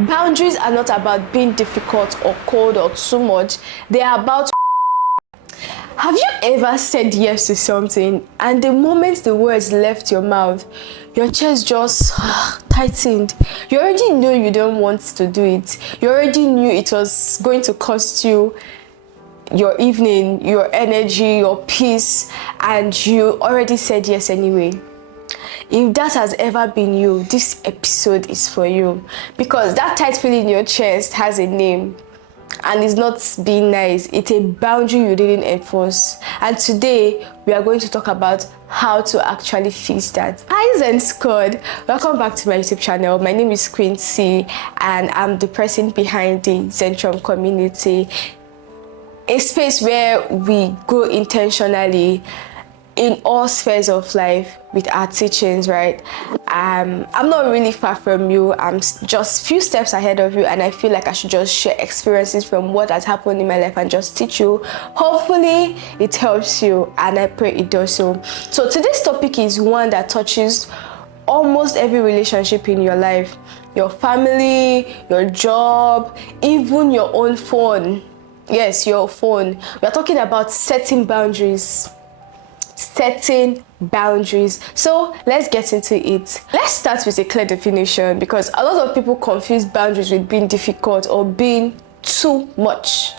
Boundaries are not about being difficult or cold or too much. They are about... Have you ever said yes to something and the moment the words left your mouth, your chest just tightened? You already knew you don't want to do it. You already knew it was going to cost you your evening, your energy, your peace, and you already said yes anyway. If that has ever been you, this episode is for you, because that tight feeling in your chest has a name and it's not being nice. It's a boundary you didn't enforce, and today we are going to talk about how to actually fix that. Hi Zen Squad, welcome back to my YouTube channel. My name is Quincy and I'm the person behind the Zentrum community, a space where we grow intentionally in all spheres of life with our teachings, right? I'm not really far from you. I'm just few steps ahead of you, and I feel like I should just share experiences from what has happened in my life and just teach you. Hopefully it helps you, and I pray it does so. So today's topic is one that touches almost every relationship in your life, your family, your job, even your own phone. Yes, your phone. We're talking about setting boundaries. Setting boundaries. So let's get into it. Let's start with a clear definition, because a lot of people confuse boundaries with being difficult or being too much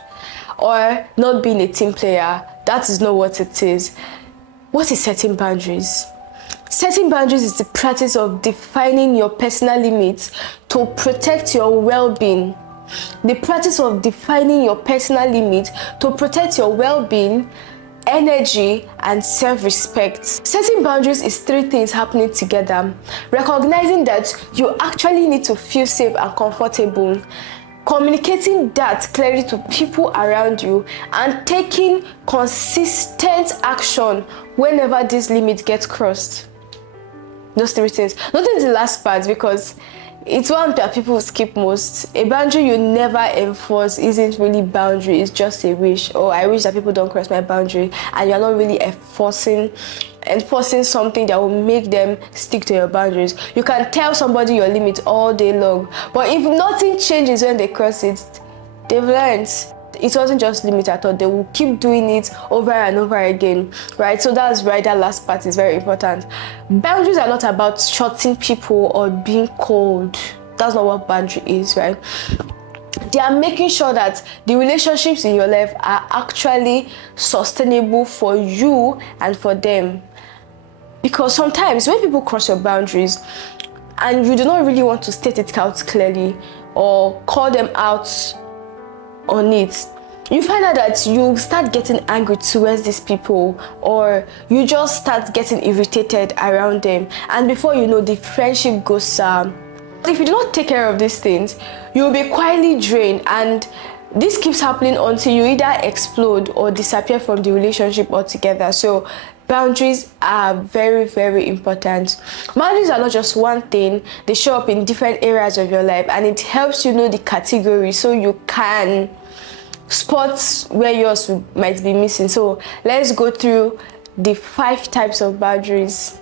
or not being a team player. That is not what it is. What is setting boundaries? Setting boundaries is the practice of defining your personal limits to protect your well-being. The practice of defining your personal limits to protect your well-being, energy, and self-respect. Setting boundaries is three things happening together. Recognizing that you actually need to feel safe and comfortable, communicating that clearly to people around you, and taking consistent action whenever this limit gets crossed. Those three things. Notice the last part, because it's one that people skip most. A boundary you never enforce isn't really boundary, it's just a wish. Oh, I wish that people don't cross my boundary, and you're not really enforcing something that will make them stick to your boundaries. You can tell somebody your limit all day long, but if nothing changes when they cross it, they've learned. It wasn't just limit at all. They will keep doing it over and over again, right? So that's right, that last part is very important. Boundaries are not about shutting people or being cold. That's not what boundary is, right? They are making sure that the relationships in your life are actually sustainable for you and for them. Because sometimes when people cross your boundaries and you do not really want to state it out clearly or call them out on it, you find out that you start getting angry towards these people, or you just start getting irritated around them, and before you know, the friendship goes sour. If you do not take care of these things, you'll be quietly drained, and this keeps happening until you either explode or disappear from the relationship altogether. So boundaries are very, very important. Boundaries are not just one thing. They show up in different areas of your life, and it helps you know the category so you can spot where yours might be missing. So let's go through the 5 types of boundaries.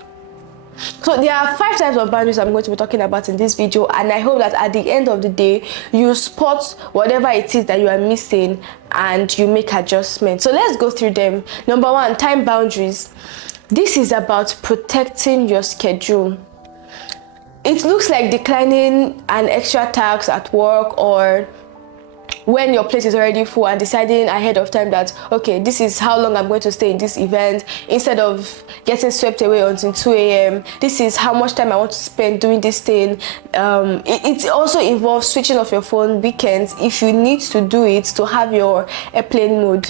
So there are 5 types of boundaries I'm going to be talking about in this video, and I hope that at the end of the day you spot whatever it is that you are missing and you make adjustments. So let's go through them. Number 1, time boundaries. This is about protecting your schedule. It looks like declining an extra task at work, or when your plate is already full and deciding ahead of time that, okay, this is how long I'm going to stay in this event, instead of getting swept away until 2 a.m. This is how much time I want to spend doing this thing. It also involves switching off your phone weekends if you need to do it, to have your airplane mode.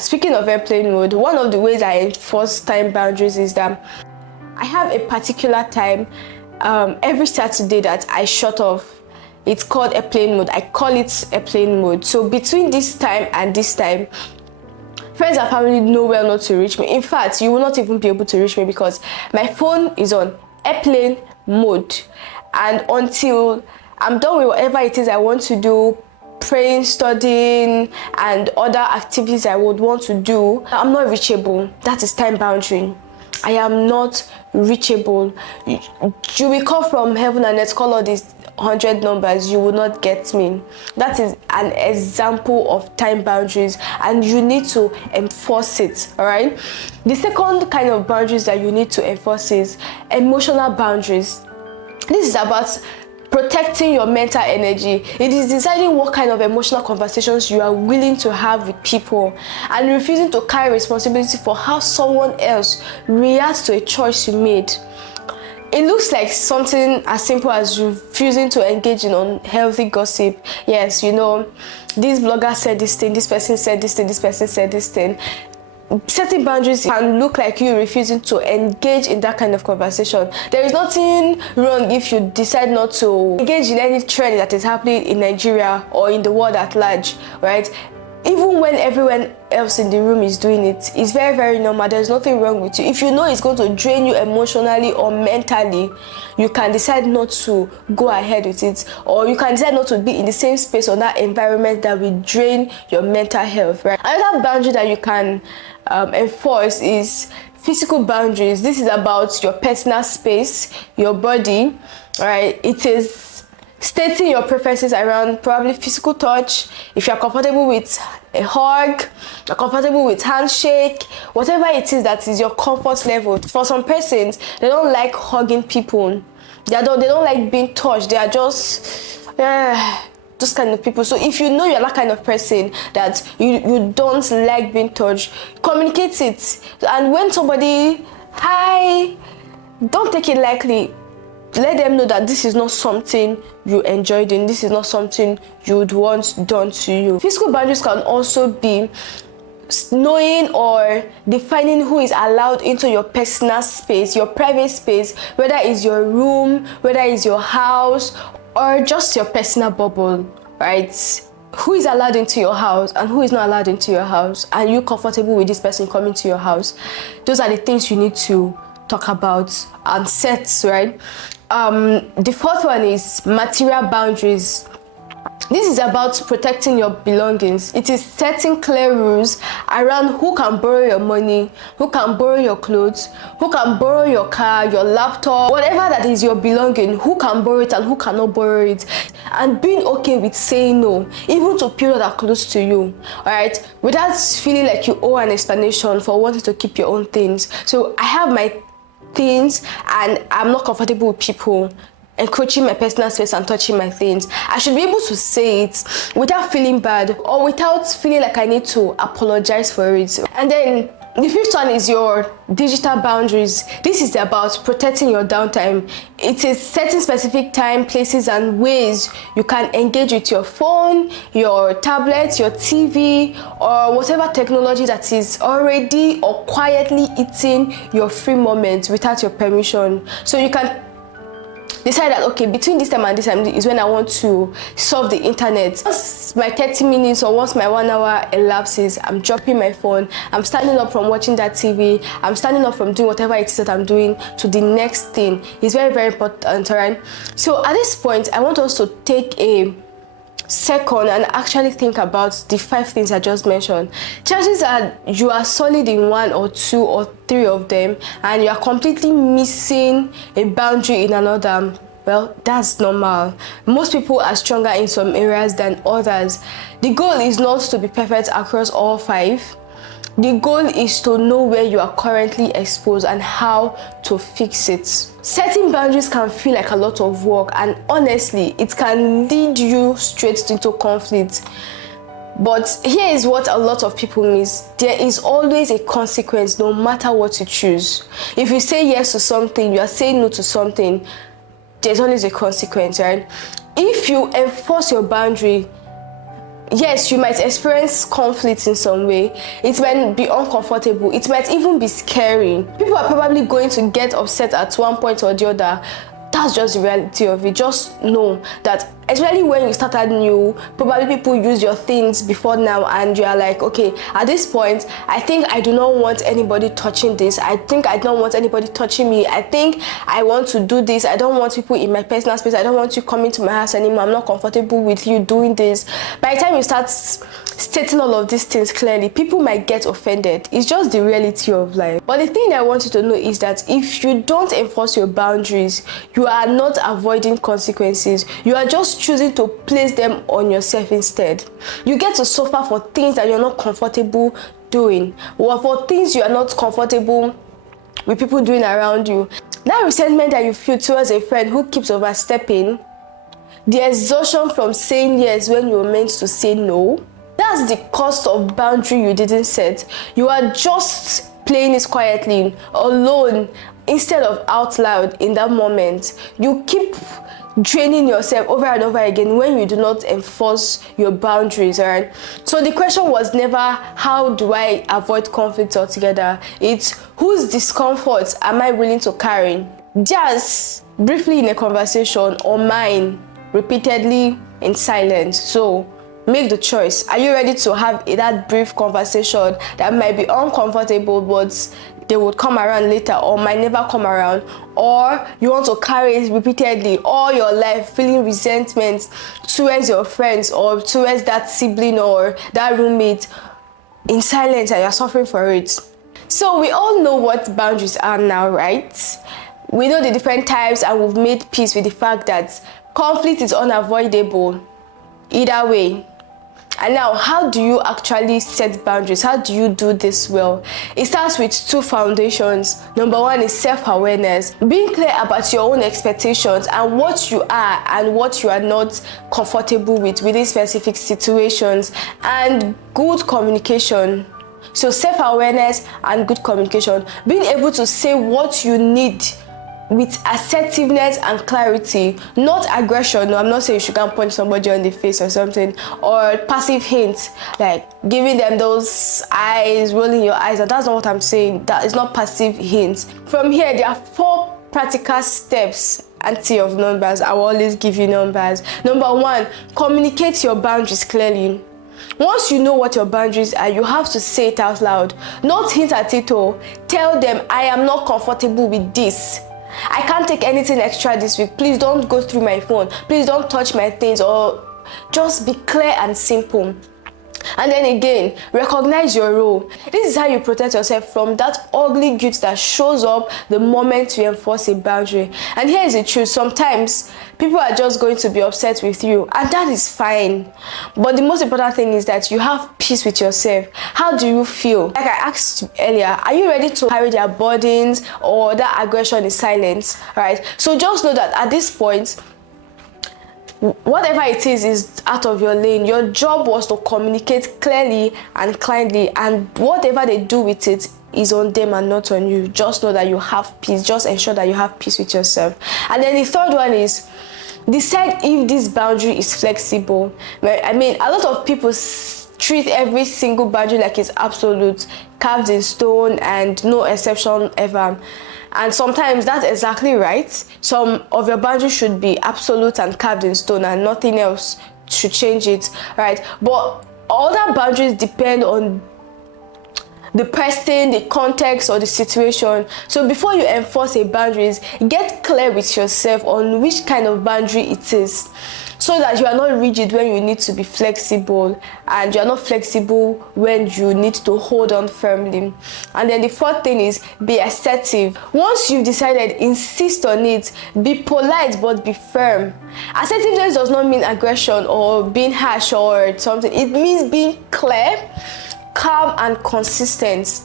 Speaking of airplane mode, one of the ways I enforce time boundaries is that I have a particular time every Saturday that I shut off. It's called airplane mode. I call it airplane mode. So between this time and this time, friends and family know well not to reach me. In fact, you will not even be able to reach me, because my phone is on airplane mode, and until I'm done with whatever it is I want to do, praying, studying, and other activities I would want to do, I'm not reachable. That is time boundary. I am not reachable. You will call from heaven and earth, call 100 numbers, you will not get me. That is an example of time boundaries, and you need to enforce it. All right. The second kind of boundaries that you need to enforce is emotional boundaries. This is about protecting your mental energy. It is deciding what kind of emotional conversations you are willing to have with people, and refusing to carry responsibility for how someone else reacts to a choice you made. It looks like something as simple as refusing to engage in unhealthy gossip. Yes, you know, this blogger said this thing, this person said this thing, this person said this thing. Setting boundaries can look like you refusing to engage in that kind of conversation. There is nothing wrong if you decide not to engage in any trend that is happening in Nigeria or in the world at large, right? Even when everyone else in the room is doing it, it's very, very normal. There's nothing wrong with you. If you know it's going to drain you emotionally or mentally, you can decide not to go ahead with it, or you can decide not to be in the same space or that environment that will drain your mental health, right? Another boundary that you can enforce is physical boundaries. This is about your personal space, your body, right? It is stating your preferences around probably physical touch. If you're comfortable with a hug, you're comfortable with handshake, whatever it is that is your comfort level. For some persons, they don't like hugging people. They don't like being touched. They are just those kind of people. So if you know you're that kind of person that you don't like being touched, communicate it. And when somebody, hi, don't take it lightly. Let them know that this is not something you enjoy doing. This is not something you would want done to you. Physical boundaries can also be knowing or defining who is allowed into your personal space, your private space, whether it's your room, whether it's your house, or just your personal bubble, right? Who is allowed into your house and who is not allowed into your house? Are you comfortable with this person coming to your house? Those are the things you need to talk about and set, right? The fourth one is material boundaries. This is about protecting your belongings. It is setting clear rules around who can borrow your money, who can borrow your clothes, who can borrow your car, your laptop, whatever that is your belonging, who can borrow it and who cannot borrow it. And being okay with saying no, even to people that are close to you, all right? Without feeling like you owe an explanation for wanting to keep your own things. So I have my things and I'm not comfortable with people encroaching my personal space and touching my things. I should be able to say it without feeling bad or without feeling like I need to apologize for it. And then the fifth one is your digital boundaries. This is about protecting your downtime. It is setting specific time, places, and ways you can engage with your phone, your tablet, your TV, or whatever technology that is already or quietly eating your free moments without your permission. So you can decide that, okay, between this time and this time is when I want to surf the internet. Once my 30 minutes or once my 1 hour elapses, I'm dropping my phone, I'm standing up from watching that TV, I'm standing up from doing whatever it is that I'm doing to the next thing. It's very, very important, right? So at this point, I want us to take a second and actually think about the 5 things I just mentioned. Chances are you are solid in 1 or 2 or 3 of them and you are completely missing a boundary in another. Well, that's normal. Most people are stronger in some areas than others. The goal is not to be perfect across all 5. The goal is to know where you are currently exposed and how to fix it. Setting boundaries can feel like a lot of work, and honestly, it can lead you straight into conflict. But here is what a lot of people miss. There is always a consequence no matter what you choose. If you say yes to something, you are saying no to something, there's always a consequence, right? If you enforce your boundary, yes, you might experience conflict in some way. It might be uncomfortable. It might even be scary. People are probably going to get upset at one point or the other. That's just the reality of it. Just know that especially when you started new. Probably people use your things before now, and you are like, okay, at this point I think I do not want anybody touching this. I think I don't want anybody touching me. I think I want to do this. I don't want people in my personal space. I don't want you coming to my house anymore. I'm not comfortable with you doing this. By the time you start stating all of these things clearly, people might get offended. It's just the reality of life. But the thing I want you to know is that if you don't enforce your boundaries, you are not avoiding consequences. You are just choosing to place them on yourself instead. You get to suffer for things that you're not comfortable doing, or for things you are not comfortable with people doing around you. That resentment that you feel towards a friend who keeps overstepping, the exhaustion from saying yes when you were meant to say no, that's the cost of boundary you didn't set. You are just playing it quietly, alone, instead of out loud in that moment. You keep draining yourself over and over again when you do not enforce your boundaries, alright? So the question was never, how do I avoid conflict altogether? It's, whose discomfort am I willing to carry? Just briefly in a conversation, or mine repeatedly in silence. So make the choice. Are you ready to have that brief conversation that might be uncomfortable, but they would come around later, or might never come around? Or you want to carry it repeatedly all your life, feeling resentment towards your friends or towards that sibling or that roommate in silence, and you're suffering for it? So we all know what boundaries are now, right? We know the different types, and we've made peace with the fact that conflict is unavoidable either way. And now, how do you actually set boundaries? How do you do this well? It starts with two foundations. Number one is self-awareness. Being clear about your own expectations and what you are and what you are not comfortable with within specific situations, and good communication. So self-awareness and good communication. Being able to say what you need with assertiveness and clarity, not aggression. No, I'm not saying you should go and punch somebody on the face or something, or passive hints, like giving them those eyes, rolling your eyes. And that's not what I'm saying. That is not passive hints. From here, there are 4 practical steps. Auntie of numbers, I will always give you numbers. Number 1, communicate your boundaries clearly. Once you know what your boundaries are, you have to say it out loud. Not hint at it. Tell them, I am not comfortable with this. I can't take anything extra this week. Please don't go through my phone. Please don't touch my things. Or just be clear and simple. And then again, recognize your role. This is how you protect yourself from that ugly guilt that shows up the moment you enforce a boundary. And here is the truth. Sometimes people are just going to be upset with you, and that is fine. But the most important thing is that you have peace with yourself. How do you feel? Like I asked you earlier, are you ready to carry their burdens or that aggression in silence? Right? So just know that at this point, whatever it is out of your lane. Your job was to communicate clearly and kindly, and whatever they do with it is on them and not on you. Just know that you have peace. Just ensure that you have peace with yourself. And then the third one is, decide if this boundary is flexible. I mean, a lot of people treat every single boundary like it's absolute, carved in stone, and no exception ever. And sometimes that's exactly right. Some of your boundaries should be absolute and carved in stone, and nothing else should change it, right? But other boundaries depend on the person, the context, or the situation. So before you enforce a boundaries, get clear with yourself on which kind of boundary it is, so that you are not rigid when you need to be flexible, and you are not flexible when you need to hold on firmly. And then the fourth thing is, be assertive. Once you've decided, insist on it. Be polite but be firm. Assertiveness does not mean aggression or being harsh or something. It means being clear, calm, and consistent.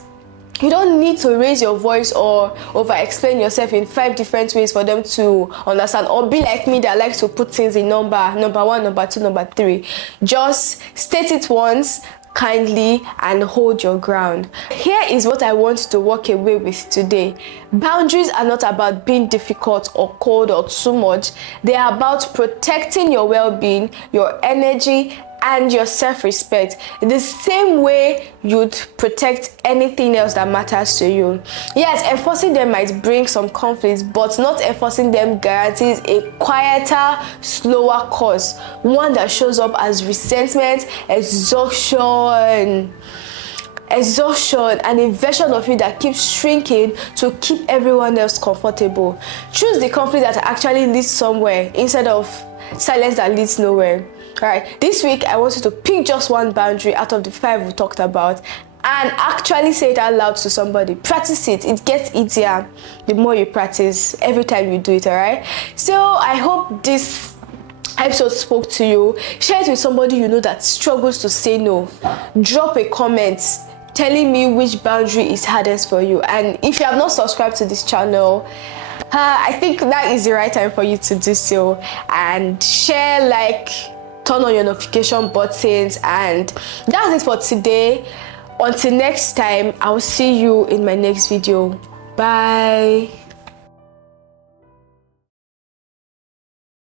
You don't need to raise your voice or over-explain yourself in 5 different ways for them to understand, or be like me that likes to put things in number 1, number 2, number 3. Just state it once, kindly, and hold your ground. Here is what I want you to walk away with today. Boundaries are not about being difficult or cold or too much. They are about protecting your well-being, your energy, and your self-respect, the same way you'd protect anything else that matters to you. Yes, enforcing them might bring some conflicts, but not enforcing them guarantees a quieter, slower cause, one that shows up as resentment, exhaustion, and a version of you that keeps shrinking to keep everyone else comfortable. Choose the conflict that actually leads somewhere instead of silence that leads nowhere. All right, this week I want you to pick just one boundary out of the 5 we talked about and actually say it out loud to somebody. Practice it. It gets easier the more you practice every time you do it. All right, so I hope this episode spoke to you. Share it with somebody you know that struggles to say no. Drop a comment telling me which boundary is hardest for you, and if you have not subscribed to this channel, I think that is the right time for you to do so. And share, like, turn on your notification buttons, and that's it for today. Until next time, I will see you in my next video. Bye.